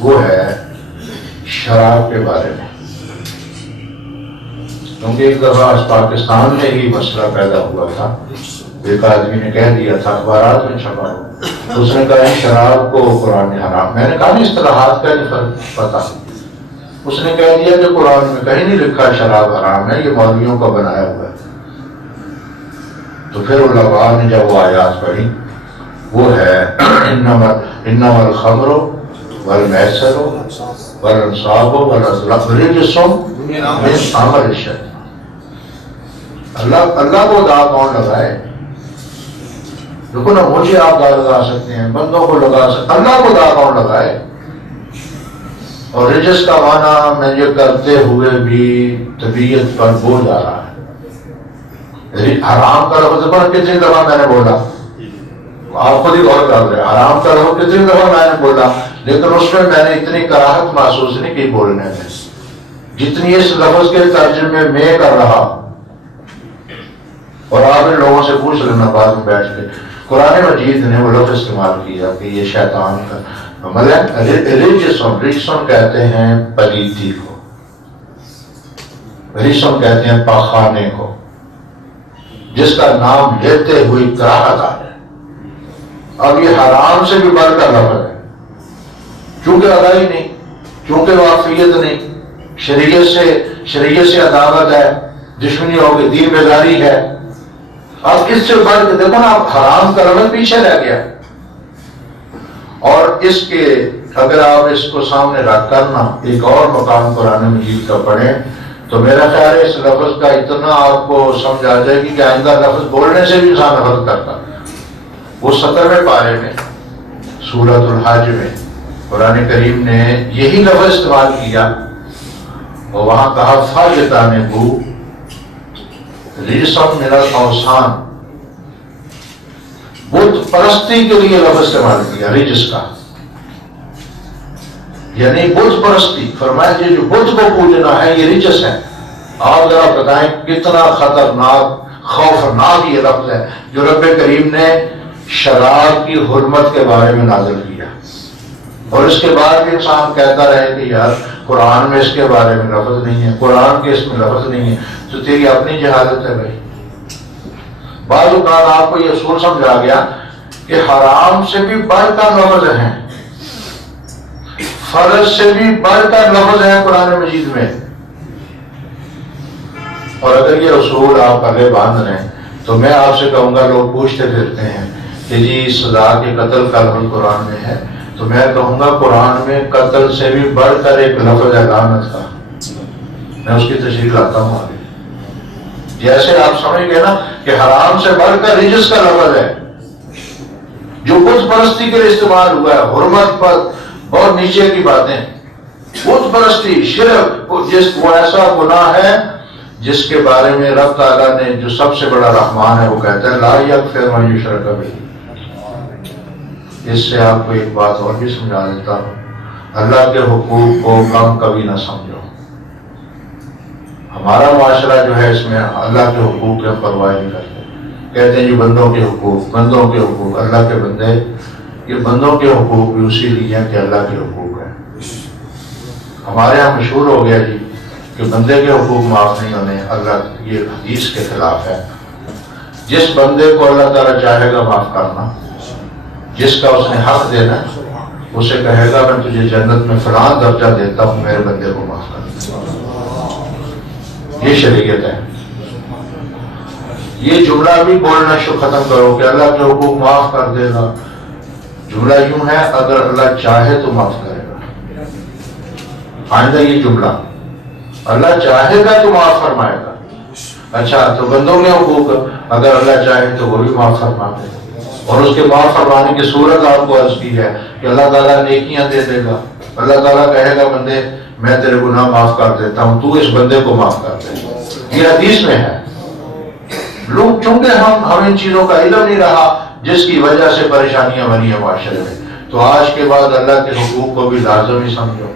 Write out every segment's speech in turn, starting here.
وہ ہے شراب کے بارے میں. کیونکہ ایک دفعہ پاکستان میں ہی مسئلہ پیدا ہوا تھا. ایک آدمی نے کہہ دیا تھا، اخبارات میں چھپا ہو، اس نے کہا شراب کو قرآن نے حرام. میں نے کہا اصطلاحات کا نہیں فرق پتا. اس نے کہہ دیا کہ قرآن میں کہیں نہیں لکھا شراب حرام ہے، یہ مولویوں کا بنایا ہوا ہے. تو پھر علماء نے جب وہ آیات پڑھی، وہ ہے انما الخمر والمیسر والانصاب والازلام رجس من عمل الشیطان. اللہ کو داغ کون لگائے؟ دیکھو نا، مجھے آپ داغ لگا سکتے ہیں، بندوں کو لگا سکتے، اللہ کو داغ کون لگائے؟ اور رجس کا معنی میں یہ کرتے ہوئے بھی طبیعت پر بوجھ آ رہا ہے. حرام کا لفظ پر کتنی دفعہ میں نے بولا، آپ خود ہی غور کر رہے. حرام کا لفظ کتنی دفعہ میں نے بولا، لیکن اس میں نے اتنی کراہت محسوس نہیں کی بولنے میں جتنی اس لفظ کے ترجمے میں کر رہا. اور آپ ان لوگوں سے پوچھ لینا بعد میں بیٹھ کے، قرآن مجید نے وہ لفظ استعمال کیا کہ یہ شیطان کا مطلب ریجسن کہتے ہیں پلیتی کو، ریجسن کہتے ہیں پاخانے کو، جس کا نام لیتے ہوئی کراہت آ جائے. اب یہ حرام سے بھی بڑھ کر لفظ ہے، چونکہ اگائی نہیں، چونکہ واقفیت نہیں، شریعت سے عداوت ہے، دشمنی ہوگی، دین بیداری ہے. اب اس سے بڑھ کے دیکھو نا، اب حرام کا لفظ پیچھے رہ گیا. اور اس کے اگر آپ اس کو سامنے رکھ کر نا ایک اور مقام قرآن مجید کا پڑھیں تو میرا خیال ہے اس لفظ کا اتنا آپ کو سمجھ آ جائے گی کہ آئندہ لفظ بولنے سے بھی انسان نفرت کرتا. وہ 17ویں پارے میں سورۃ الحج میں قرآن کریم نے یہی لفظ استعمال کیا، اور وہاں کہا فَاجْتَنِبُوا رِجْسًا مِنَ الْأَوْثَانِ. بت پرستی کے لیے لفظ استعمال کیا رجس کا، یعنی بت پرستی. فرمایا جو بت کو پوجنا ہے یہ رجس ہے. آپ ذرا بتائیں کتنا خطرناک خوفناک یہ لفظ ہے جو رب کریم نے شراب کی حرمت کے بارے میں نازل کیا. اور اس کے بعد بھی انسان کہتا رہے کہ یار قرآن میں اس کے بارے میں لفظ نہیں ہے، قرآن کے اس میں لفظ نہیں ہے، تو تیری اپنی جہالت ہے بھائی. بعض اوقات آپ کو یہ اصول سمجھا گیا کہ حرام سے بھی بڑھ کر لفظ ہیں، فرض سے بھی بڑھ کر لفظ ہیں قرآن مجید میں. اور اگر یہ اصول آپ پہلے باندھ رہے ہیں تو میں آپ سے کہوں گا، لوگ پوچھتے پھرتے ہیں کہ جی سزا کے قتل کا لفظ قرآن میں ہے، تو میں کہوں گا قرآن میں قتل سے بھی بڑھ کر ایک لفظ ہے لعنت کا. میں اس کی تشریح لاتا ہوں آگے. جیسے آپ سمجھ گئے نا کہ حرام سے بڑھ کر رجس کا لفظ ہے جو بت پرستی کے لیے استعمال ہوا ہے، حرمت پر بہت نیچے کی باتیں. بت پرستی شرک وہ ایسا گناہ ہے جس کے بارے میں رب تعالیٰ نے جو سب سے بڑا رحمان ہے وہ کہتا ہے لا یغفر ما یشرک بہ. اس سے آپ کو ایک بات اور بھی سمجھا دیتا ہوں، اللہ کے حقوق کو کم کبھی نہ سمجھو. ہمارا معاشرہ جو ہے اس میں اللہ کے حقوق کی پرواہ نہیں کرتے. کہتے ہیں یہ بندوں کے حقوق، بندوں کے حقوق. اللہ کے بندے، یہ بندوں کے حقوق بھی اسی لیے ہیں کہ اللہ کے حقوق ہیں. ہمارے یہاں مشہور ہو گیا جی کہ بندے کے حقوق معاف نہیں ہونے، اللہ یہ حدیث کے خلاف ہے. جس بندے کو اللہ تعالیٰ چاہے گا معاف کرنا، جس کا اس نے حق دینا، اسے کہے گا میں تجھے جنت میں فلاں درجہ دیتا ہوں، میرے بندے کو معاف کر. یہ شریعت ہے. یہ جملہ بھی بولنا ختم کرو کہ اللہ کے حقوق معاف کر دے گا. جملہ یوں ہے اگر اللہ چاہے تو معاف کرے گا. آئندہ یہ جملہ اللہ چاہے گا تو معاف فرمائے گا. اچھا تو بندوں کے حقوق اگر اللہ چاہے تو وہ بھی معاف فرما دے گا. اور اس کے معاف فرمانے کی صورت آپ کو عرض کی ہے کہ اللہ تعالیٰ نیکیاں دے دے گا. اللہ تعالیٰ کہے گا بندے میں تیرے گناہ معاف کر دیتا ہوں، تو اس بندے کو معاف کر دے. یہ حدیث میں ہے. لوگ چونکہ ہم ان چیزوں کا علم نہیں رہا جس کی وجہ سے پریشانیاں بنی ہیں معاشرے میں، تو آج کے بعد اللہ کے حقوق کو بھی لازمی سمجھو،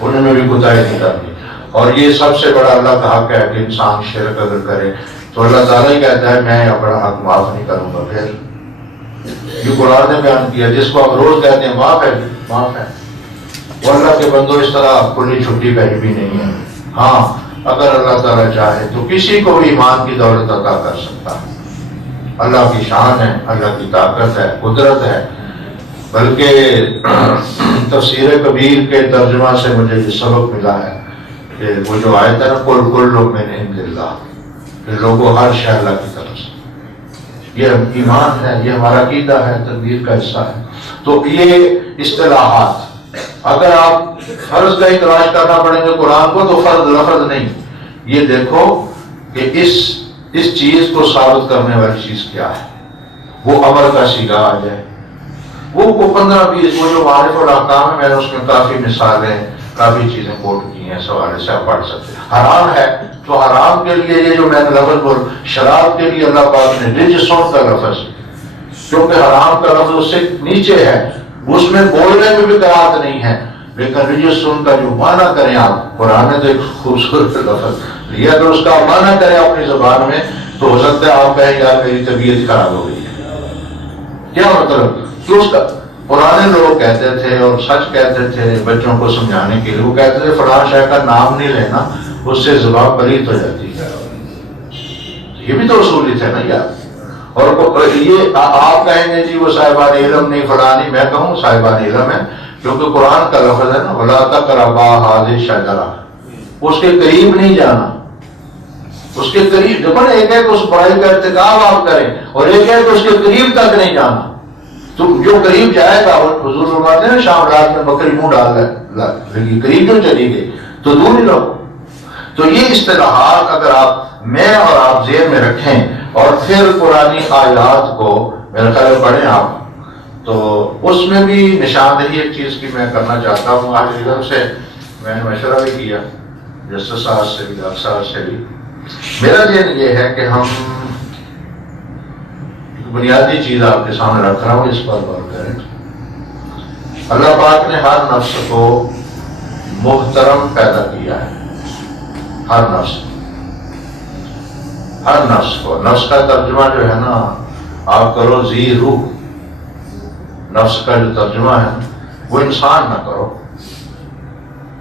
ان میں بھی کوتاہی نہیں کرنی. اور یہ سب سے بڑا اللہ کا حق ہے کہ انسان شرک اگر کرے تو اللہ تعالیٰ ہی کہتا ہے میں اپنا حق معاف نہیں کروں گا. پھر یہ قرآن نے بیان کیا، جس کو ہم روز کہتے ہیں معاف ہے، معاف ہے. وہ اللہ کے بندوں اس طرح کھلی چھٹی پہلی بھی نہیں ہے. ہاں اگر اللہ تعالیٰ چاہے تو کسی کو بھی ایمان کی دولت عطا کر سکتا ہے. اللہ کی شان ہے، اللہ کی طاقت ہے، قدرت ہے. بلکہ تفسیر کبیر کے ترجمہ سے مجھے یہ سبق ملا ہے کہ وہ جو آیت ہے نا کل من عند اللہ، کہ لوگوں ہر شے اللہ کی طرف سے، یہ ایمان ہے، یہ ہمارا عقیدہ ہے، تقدیر کا حصہ ہے. تو یہ اصطلاحات اگر آپ فرض کا ہی تلاش کرنا پڑیں گے قرآن کو تو فرض لفظ نہیں. یہ دیکھو کہ اس چیز کو ثابت کرنے والی چیز کیا ہے. وہ امر کا صیغہ آ جائے، وہ 15-20 وہ جو معارف اور احکام ہے، میں نے اس میں کافی مثالیں کافی چیزیں کوٹ کی ہیں، اس حوالے سے آپ پڑھ سکتے ہیں. حرام ہے تو حرام کے لیے یہ جو میں نے لفظ بول، شراب کے لیے اللہ پاک نے رجسون کا لفظ، کیونکہ حرام کا لفظ اس سے نیچے ہے، اس میں بولنے میں بھی قرات نہیں ہے. لیکن رجسون کا جو معنی کریں آپ، قرآن نے تو ایک خوبصورت لفظ لیا، اگر اس کا معنی کریں اپنی زبان میں تو ہو سکتا ہے آپ کہیں یار میری طبیعت خراب ہو گئی ہے. کیا مطلب کہ اس کا پرانے لوگ کہتے تھے اور سچ کہتے تھے بچوں کو سمجھانے کے لیے، وہ کہتے تھے فلاں شے کا نام نہیں لینا، اس سے زبان پلیت ہو جاتی ہے. یہ بھی تو اصول ہی تھے نا یار. اور یہ آپ کہیں گے جی وہ صاحبان علم نہیں فلاں نہیں، میں کہوں صاحبان علم ہے، کیونکہ قرآن کا لفظ ہے نا وَلَا تَقْرَبَا هَٰذِهِ الشَّجَرَةَ، اس کے قریب نہیں جانا. اس کے قریب دیکھو نا، ایک ہے کہ اس برائی کا ارتکاب آپ کریں اور ایک ہے کہ اس کے قریب تک نہیں جانا. تو جو قریب جائے گا، حضور فرماتے ہیں شام رات میں بکری منہ ڈال لگی، قریب جو چلی گئی تو دور ہی رہو. تو یہ اصطلاحات اگر آپ میں اور آپ ذہن میں رکھیں اور پھر قرآنی آیات کو میرے خیال پڑھیں آپ، تو اس میں بھی نشاندہی ایک چیز کی میں کرنا چاہتا ہوں. آج ادھر سے میں نے مشورہ بھی کیا جسٹس صاحب سے بھی، ڈاکٹر صاحب سے بھی. میرا ذہن یہ ہے کہ ہم بنیادی چیز آپ کے سامنے رکھ رہا ہوں، اس پر غور کریں. اللہ پاک نے ہر نفس کو محترم پیدا کیا ہے، ہر نفس کو. نفس کا ترجمہ جو ہے نا آپ کرو ذی روح، نفس کا جو ترجمہ ہے وہ انسان نہ کرو.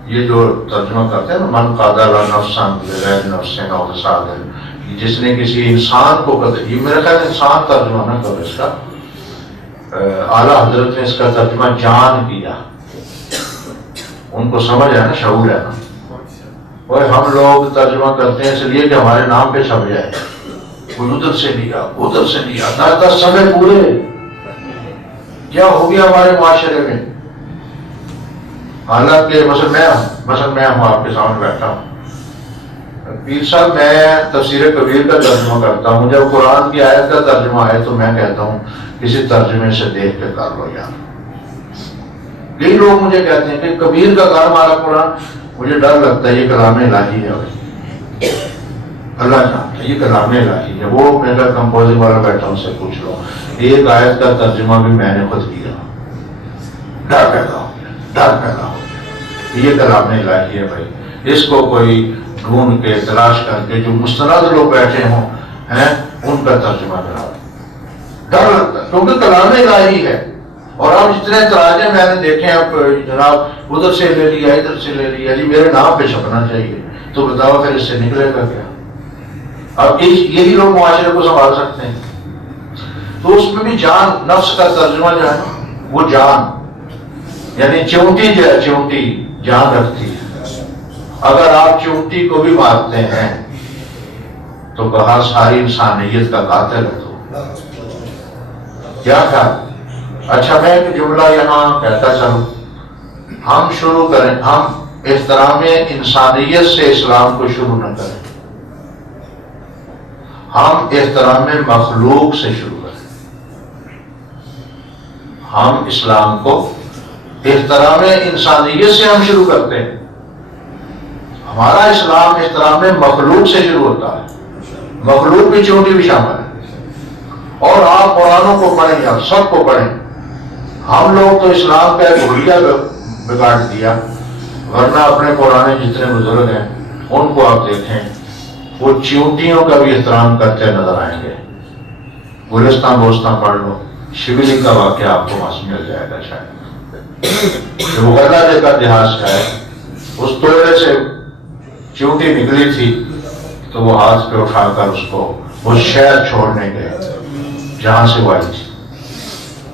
یہ جو ترجمہ کرتے ہیں نا من قادر نفسا بغیر نفس او فساد، جس نے کسی انسان کو قتل، یہ میرا خیال انسان ترجمہ نہ کرو اس کا. اعلیٰ حضرت نے اس کا ترجمہ جان کیا. ان کو سمجھ ہے نا، شعور ہے نا. اور ہم لوگ ترجمہ کرتے ہیں اس لیے کہ ہمارے نام پہ چھپ جائے، کوئی ادھر سے لیا ادھر سے لیا، 10 سمے پورے. کیا ہو گیا ہمارے معاشرے میں؟ حالانکہ مثلا میں ہوں آپ کے سامنے بیٹھا ہوں، پیر صاحب میں تفسیر کبیر کا ترجمہ کرتا ہوں، جب قرآن کی آیت کا ترجمہ ہے تو میں کہتا ہوں کسی ترجمے سے دیکھ کے کر لو یار. کئی لوگ مجھے کہتے ہیں کہ کبیر کا کام ہمارا قرآن، مجھے ڈر لگتا ہے یہ کلام الہی ہے. اللہ جانتا ہے یہ کلام الہی ہے. وہ میرا کمپوزنگ والا بیٹھا ان سے پوچھ لو، ایک آیت کا ترجمہ بھی میں نے خود کیا. ڈر پیدا ہو گیا یہ کلام الہی ہے بھائی. اس کو کوئی ڈھونڈ کے تلاش کر کے جو مستند لوگ بیٹھے ہوں ہیں ان کا ترجمہ کرا. ڈر لگتا ہے کیونکہ کلام الہی ہے. اور اب جتنے تراجے میں نے دیکھے اب جناب ادھر سے لے لیا ادھر سے لے لیا، جی میرے نام پہ چھپنا چاہیے، تو بتاؤ پھر اس سے نکلے گا کیا؟ اب یہی لوگ معاشرے کو سنبھال سکتے ہیں. تو اس میں بھی جان، نفس کا ترجمہ جو ہے وہ جان، یعنی چونٹی جو ہے، چونٹی جان رکھتی ہے. اگر آپ چونٹی کو بھی مارتے ہیں تو کہا ساری انسانیت کا قاتل ہے. تو کیا خیال؟ اچھا میں ایک جملہ یہاں کہتا چلوں، ہم شروع کریں، ہم احترام انسانیت سے اسلام کو شروع نہ کریں، ہم احترام مخلوق سے شروع کریں. ہم اسلام کو احترام انسانیت سے ہم شروع کرتے ہیں. ہمارا اسلام احترام مخلوق سے شروع ہوتا ہے. مخلوق کی چونٹی بھی شامل ہے. اور آپ قرآنوں کو پڑھیں یا سب کو پڑھیں. ہم لوگ تو اسلام کا ایک حلیہ بگاڑ دیا، ورنہ اپنے پرانے جتنے بزرگ ہیں ان کو آپ دیکھیں وہ چونٹیوں کا بھی احترام کرتے نظر آئیں گے. گلستان بوستان پڑھ لو، شبلی کا واقعہ آپ کو مل جائے گا شاید. جو مغلہ کا اتہاس ہے، اس توڑے سے چیونٹی نکلی تھی تو وہ ہاتھ پہ اٹھا کر اس کو وہ شہر چھوڑنے گئے جہاں سے وہ آئی تھی.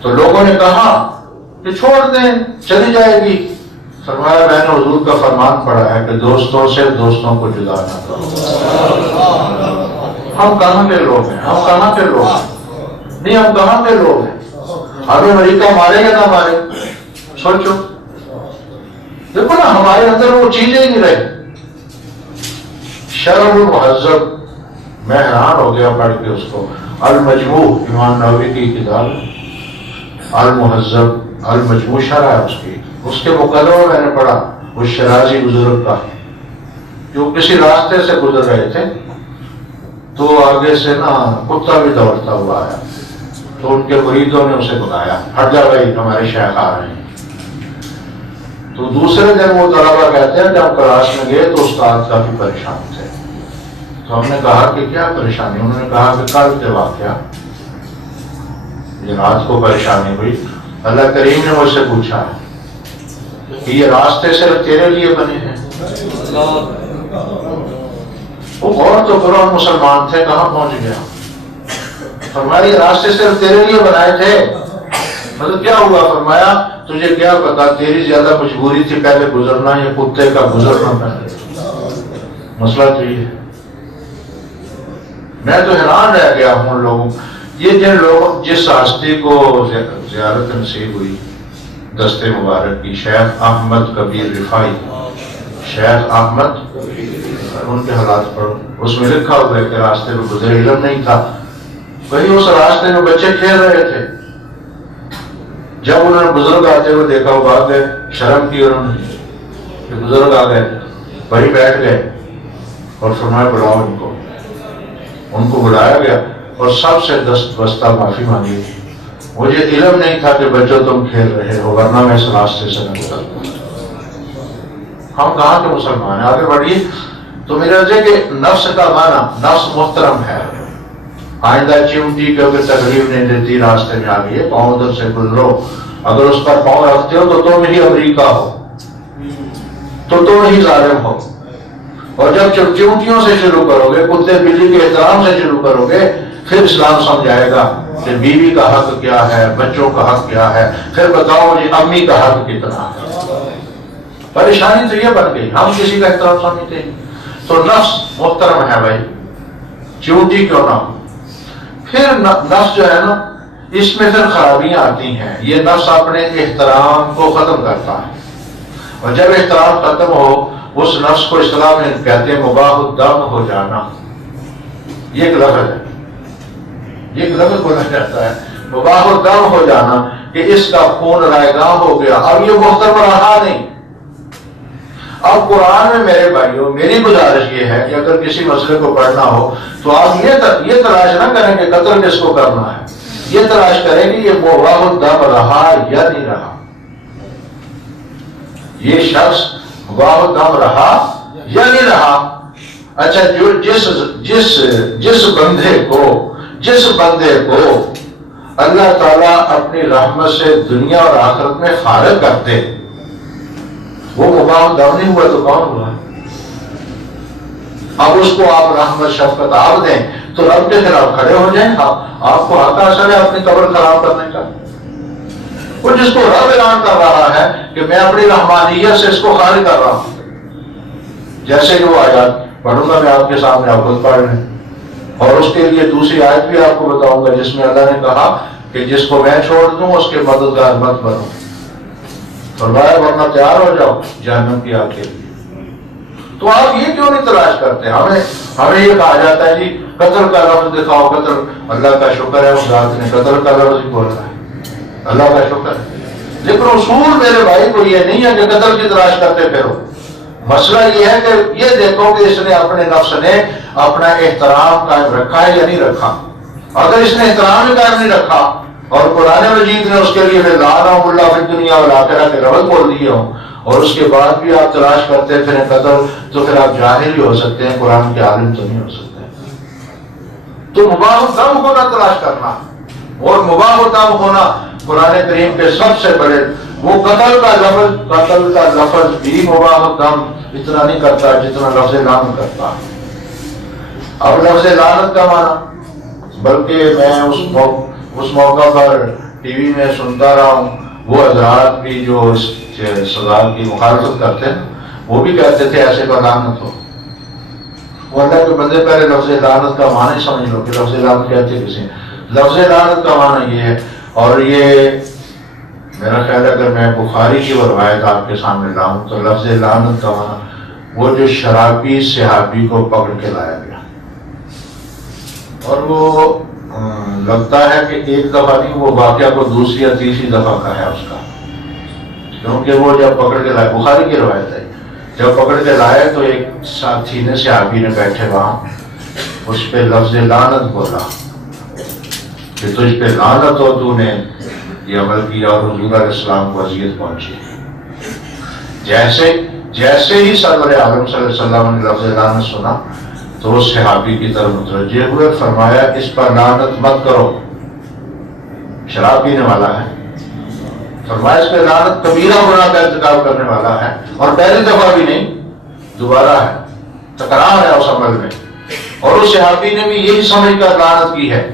تو لوگوں نے کہا کہ چھوڑ دیں، چلی جائے گی. فرمایا میں نے حضور کا فرمان پڑھا ہے کہ دوستوں سے دوستوں کو جدا نہ کرو. ہم کہاں کے لوگ ہیں؟ ہم کہاں کے لوگ ہیں؟ نہیں، ہم کہاں کے لوگ ہیں؟ ہمیں امریکہ مارے یا نہ مارے، سوچو. دیکھو نا، ہمارے اندر وہ چیزیں ہی نہیں رہی. شرح المہذب میں حیران ہو گیا پڑھ کے اس کو. المجموع امام نووی کی کتاب، المہذب المجموع شرح ہے اس کے مقدمے میں نے پڑھا اس شرازی بزرگ کا، جو کسی راستے سے گزر رہے تھے تو آگے سے نا کتا بھی دوڑتا ہوا آیا، تو ان کے مریدوں نے اسے بتایا ہٹ جا بھائی ہمارے شیخ آ رہے ہیں. تو دوسرے دن وہ طلبہ کہتے ہیں جب کلاس میں گئے تو استاد کافی پریشان تھے. تو ہم نے کہا کہ کیا پریشانی؟ انہوں نے کہا کہ کل کے واقعہ یہ رات کو پریشانی ہوئی. اللہ کریم نے مجھ سے پوچھا کہ یہ راستے صرف تیرے لیے بنے ہیں؟ وہ غور تو کرو، ہم مسلمان تھے، کہاں پہنچ گیا. فرمایا یہ راستے صرف تیرے لیے بنائے تھے. مطلب کیا ہوا؟ فرمایا تجھے کیا پتا، تیری زیادہ مجبوری تھی پہلے گزرنا یا کتے کا گزرنا پہلے. مسئلہ تو یہ ہے. میں تو حیران رہ گیا ہوں ان لوگوں. یہ جن لوگوں جس ہستی کو زیارت نصیب ہوئی دستے مبارک کی، شیخ احمد کبیر رفاعی، شیخ احمد، ان کے حالات پڑھو. اس میں لکھا ہوا ہے کہ راستے میں گزرے، علم نہیں تھا. وہی اس راستے میں بچے کھیل رہے تھے. جب انہوں نے بزرگ آتے ہوئے دیکھا وہ بھاگ گئے. شرم کی انہوں نے کہ بزرگ آ گئے، وہی بیٹھ گئے اور فرمایا بلاؤ ان کو. ان کو بلایا گیا اور سب سے دست بستہ معافی مانگی. مجھے علم نہیں تھا کہ بچوں تم کھیل رہے ہو، ورنہ میں اس راستے سے نہ گزرتا. ہم کہاں کے مسلمان ہیں؟ آگے بڑھیے. تو میرا ہے کہ نفس کا معنی، نفس محترم ہے. آئندہ چمٹی کو اگر تکلیف نہیں دیتی، راستے میں آ گئی پاؤں ادھر سے گزرو. اگر اس پر پاؤں رکھتے ہو تو تم ہی امریکہ ہو، تو تم ہی ظالم ہو. اور جب چمٹیوں سے شروع کرو گے، کتے بلی کے احترام سے شروع کرو گے، پھر اسلام سمجھائے گا کہ بیوی کا حق کیا ہے، بچوں کا حق کیا ہے. پھر بتاؤ مجھے امی کا حق کتنا ہے. پریشانی تو یہ بن گئی، ہم کسی کا احترام سمجھتے ہیں. تو نفس محترم ہے بھائی، چونٹی کیوں نہ ہو. پھر نفس جو ہے نا، اس میں پھر خرابیاں آتی ہیں. یہ نفس اپنے احترام کو ختم کرتا ہے، اور جب احترام ختم ہو، اس نفس کو اسلام میں کہتے ہیں مباح الدم ہو جانا. یہ ایک لفظ ہے، یہ ایک لفظ بولا جاتا ہے، مباح الدم ہو جانا، کہ اس کا خون رائگاں ہو گیا. اب یہ محترم رہا نہیں. اب قرآن میں میرے بھائیوں میری گزارش یہ ہے کہ اگر کسی مسئلے کو پڑھنا ہو تو آپ یہ تلاش نہ کریں کہ قتل کس کو کرنا ہے. یہ تلاش کریں کہ یہ مباح الدم رہا یا نہیں رہا. یہ شخص مباح الدم رہا یا نہیں رہا. اچھا، جو جس بندے کو اللہ تعالیٰ اپنی رحمت سے دنیا اور آخرت میں فارغ کرتے، وہ مباح الدم نہیں ہوا تو کون ہوا؟ اب اس کو آپ رحمت شفقت آپ دیں تو رب کے خلاف کھڑے ہو جائیں. آپ کو حق حاصل ہے اپنی قبر خراب کرنے کا. وہ جس کو رب اعلان کر رہا ہے کہ میں اپنی رحمانیت سے اس کو خارج کر رہا ہوں. جیسے کہ وہ آیات پڑھوں گا میں آپ کے سامنے، آپ خود پڑھ لیں. اور اس کے لیے دوسری آیت بھی آپ کو بتاؤں گا جس میں اللہ نے کہا کہ جس کو میں چھوڑ دوں اس کے مددگار مت بنو. فرمایا ورنہ تیار ہو جاؤ جہنم کی آگ کے لیے. تو آپ یہ کیوں نہیں تلاش کرتے؟ ہمیں یہ کہا جاتا ہے جی قتل کا لفظ دکھاؤ. قتل، اللہ کا شکر ہے اس ذات نے قتل کا لفظ ہی بول رہا ہے، اللہ کا شکر ہے. لیکن اصول میرے بھائی کو یہ نہیں ہے کہ قتل کی تلاش کرتے پھرو. مسئلہ یہ ہے کہ یہ دیکھو کہ اس نے اپنے نفس نے اپنا احترام قائم رکھا ہے یا نہیں رکھا. اگر اس نے احترام قائم نہیں رکھا اور قرآن مجید نے اس کے لیے لعنہم اللہ فی الدنیا والآخرہ کے لفظ بول دیے ہوں، اور اس کے بعد بھی آپ تلاش کرتے پھر قتل، تو پھر آپ جاہل ہی ہو سکتے ہیں، قرآن کے عالم تو نہیں ہو سکتے. تو مباح الدم ہونا تلاش کرنا، اور مباح الدم ہونا قرآن کریم کے سب سے بڑے وہ قتل کا لفظ بھی مباح دم اتنا نہیں کرتا جتنا لفظ لعنت کرتا. اب لفظ لعنت کا معنی، بلکہ میں اس موقع پر ٹی وی میں سنتا رہا ہوں، وہ حضرات بھی جو اس سزا کی مخالفت کرتے ہیں وہ بھی کہتے تھے ایسے کا لعنت ہو. وہ اللہ کے بندے پہلے لفظ لعنت کا معنی سمجھ لو کہ لفظ لعنت کہتے کسی. لفظ لعنت کا معنی یہ ہے، اور یہ میرا خیال ہے اگر میں بخاری کی روایت آپ کے سامنے لاؤں تو لفظ لعنت کا معنی وہ جو شرابی صحابی کو پکڑ کے لایا گیا، اور وہ لگتا ہے کہ ایک دفعہ نہیں، وہ واقعہ کو دوسری یا تیسری دفعہ کا ہے اس کا، کیونکہ وہ جب پکڑ کے لائے، بخاری کی روایت ہے، جب پکڑ کے لائے تو ایک ساتھی نے، صحابی نے بیٹھے وہاں، اس پہ لفظ لعنت بولا کہ تجھ پہ لعنت ہو، تو نے یہ عمل کیا اور حضور علیہ السلام کو اذیت پہنچی. جیسے ہی سرور عالم صلی اللہ علیہ وسلم نے لفظ لعنت سنا تو وہ صحابی کی طرف متوجہ ہوئے، فرمایا اس پر لعنت مت کرو، شراب پینے والا ہے. فرمایا اس پہ لعنت کبیرہ گناہ کا ارتکاب کرنے والا ہے، اور پہلی دفعہ بھی نہیں، دوبارہ ہے، تکرار ہے اس عمل میں. اور اس صحابی نے بھی یہی سمجھ کر لعنت کی ہے،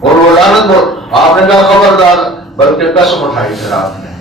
اور وہ لعنت آپ نے کہا خبردار، بلکہ قسم اٹھائی پھر آپ نے